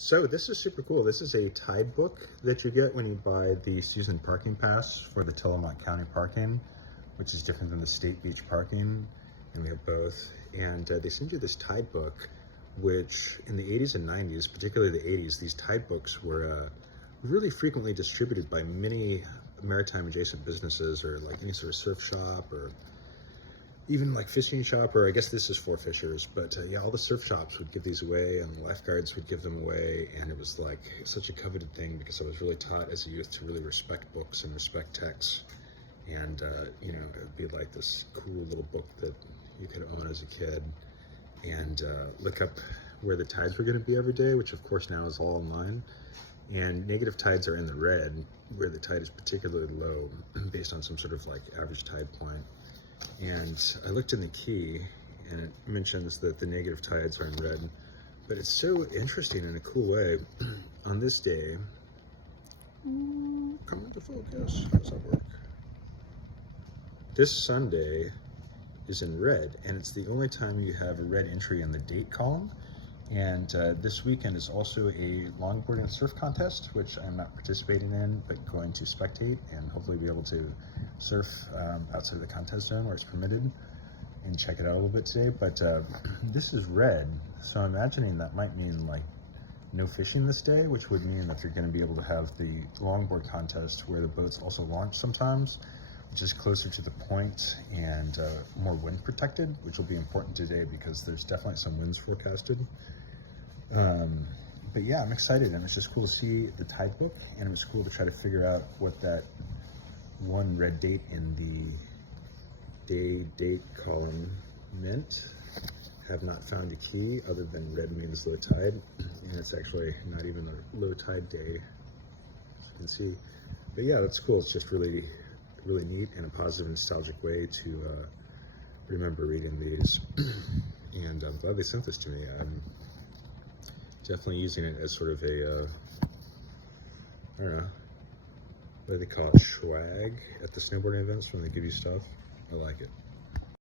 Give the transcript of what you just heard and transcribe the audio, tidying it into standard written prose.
So this is super cool. This is a tide book that you get when you buy the season parking pass for the Tillamook County parking, which is different than the state beach parking, and we have both. And they send you this tide book, which in the 80s and 90s, particularly the 80s, these tide books were really frequently distributed by many maritime adjacent businesses, or like any sort of surf shop, or even like fishing shop, or I guess this is for fishers, but yeah, all the surf shops would give these away, and the lifeguards would give them away, and it was like such a coveted thing because I was really taught as a youth to really respect books and respect texts, and you know, it'd be like this cool little book that you could own as a kid, and look up where the tides were going to be every day, which of course now is all online, and negative tides are in the red, where the tide is particularly low based on some sort of like average tide point. And I looked in the key, and it mentions that the negative tides are in red, but it's so interesting in a cool way. On this day, come into focus, how does that work? This Sunday is in red, and it's the only time you have a red entry in the date column. And this weekend is also a longboard and surf contest, which I'm not participating in, but going to spectate and hopefully be able to surf outside of the contest zone where it's permitted and check it out a little bit today. But this is red, so I'm imagining that might mean like no fishing this day, which would mean that they're going to be able to have the longboard contest where the boats also launch sometimes, which is closer to the point and more wind protected, which will be important today because there's definitely some winds forecasted. But yeah, I'm excited, and it's just cool to see the tide book, and it was cool to try to figure out what that one red date in the date column meant. Have not found a key other than red means low tide, and it's actually not even a low tide day, as you can see. But yeah, that's cool. It's just really neat and a positive, nostalgic way to remember reading these. And I'm glad they sent this to me. I'm definitely using it as sort of a, I don't know, what do they call it, swag at the snowboarding events when they give you stuff. I like it.